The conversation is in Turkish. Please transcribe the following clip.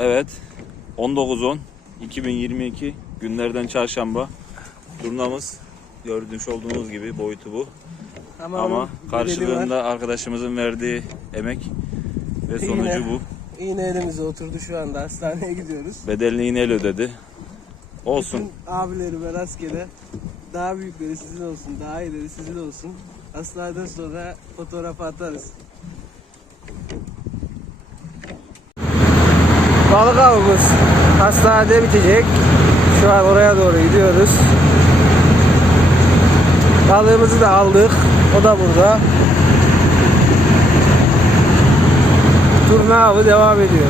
Evet. 19-10 2022 günlerden çarşamba. Turnamız gördüğünüz olduğunuz gibi boyutu bu. Ama, Ama karşılığında arkadaşımızın verdiği emek ve sonucu İğne. bu. İğne elimize oturdu şu anda hastaneye gidiyoruz. Bedelini el ödedi. Olsun. Bütün abilerime rastgele daha büyükleri sizin olsun, daha iyileri sizin olsun. Hastaneden sonra fotoğraf atarız. Balık avımız hastanede bitecek. Şu an oraya doğru gidiyoruz. Balığımızı da aldık. O da burada. Turna avı devam ediyor.